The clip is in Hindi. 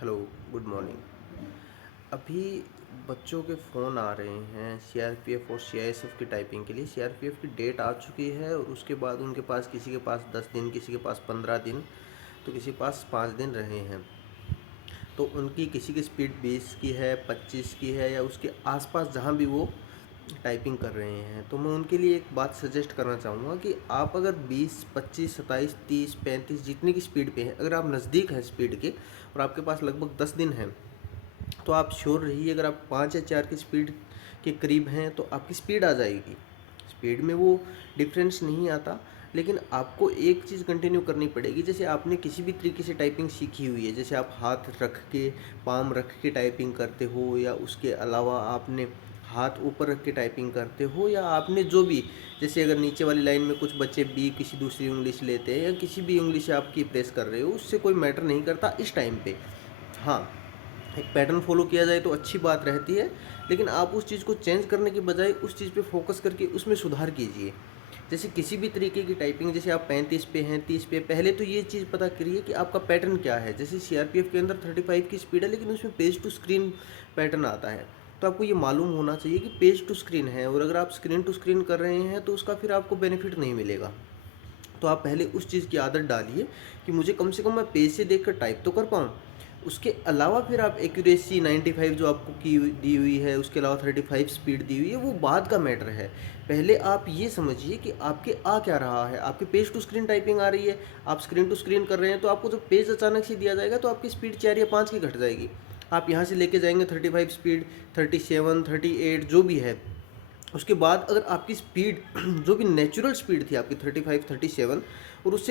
Hello, good morning. अभी बच्चों के फ़ोन आ रहे हैं सीआरपीएफ़ और सीआईएसएफ़ की टाइपिंग के लिए। सीआरपीएफ़ की डेट आ चुकी है और उसके बाद उनके पास किसी के पास 10 दिन, किसी के पास 15 दिन, तो किसी के पास 5 दिन रहे हैं। तो उनकी किसी की स्पीड 20 की है, 25 की है या उसके आसपास जहाँ भी वो टाइपिंग कर रहे हैं। तो मैं उनके लिए एक बात सजेस्ट करना चाहूँगा कि आप अगर 20, 25, 27, 30, 35 जितनी की स्पीड पे हैं, अगर आप नज़दीक हैं स्पीड के और आपके पास लगभग 10 दिन हैं, तो आप श्योर रहिए अगर आप 5 या 4 की स्पीड के करीब हैं तो आपकी स्पीड आ जाएगी। स्पीड में वो डिफरेंस नहीं आता, लेकिन आपको एक चीज़ कंटिन्यू करनी पड़ेगी। जैसे आपने किसी भी तरीके से टाइपिंग सीखी हुई है, जैसे आप हाथ रख के, पाम रख के टाइपिंग करते हो, या उसके अलावा आपने हाथ ऊपर रख के टाइपिंग करते हो, या आपने जो भी, जैसे अगर नीचे वाली लाइन में कुछ बच्चे बी किसी दूसरी इंग्लिश लेते हैं या किसी भी इंग्लिश आपकी प्रेस कर रहे हो, उससे कोई मैटर नहीं करता इस टाइम पे। हाँ, एक पैटर्न फॉलो किया जाए तो अच्छी बात रहती है, लेकिन आप उस चीज़ को चेंज करने के बजाय उस चीज़ पे फोकस करके उसमें सुधार कीजिए। जैसे किसी भी तरीके की टाइपिंग, जैसे आप 35 पे हैं, 30 पे, पहले तो ये चीज़ पता करिए कि आपका पैटर्न क्या है। जैसे सीआरपीएफ के अंदर 35 की स्पीड है, लेकिन उसमें पेज टू स्क्रीन पैटर्न आता है। तो आपको ये मालूम होना चाहिए कि पेज टू स्क्रीन है, और अगर आप स्क्रीन टू स्क्रीन कर रहे हैं तो उसका फिर आपको बेनिफिट नहीं मिलेगा। तो आप पहले उस चीज़ की आदत डालिए कि मुझे कम से कम मैं पेज से देखकर टाइप तो कर पाऊँ। उसके अलावा फिर आप एक्यूरेसी 95 जो आपको दी हुई है, उसके अलावा 35 स्पीड दी हुई है, वो बाद का मैटर है। पहले आप ये समझिए कि आपके आ क्या रहा है। आपके पेज टू स्क्रीन टाइपिंग आ रही है, आप स्क्रीन टू स्क्रीन कर रहे हैं, तो आपको जब पेज अचानक से दिया जाएगा तो आपकी स्पीड 4 या 5 की घट जाएगी। आप यहाँ से लेके जाएंगे 35 स्पीड, 37, 38 जो भी है। उसके बाद अगर आपकी स्पीड जो कि नेचुरल स्पीड थी आपकी 35, 37, और उससे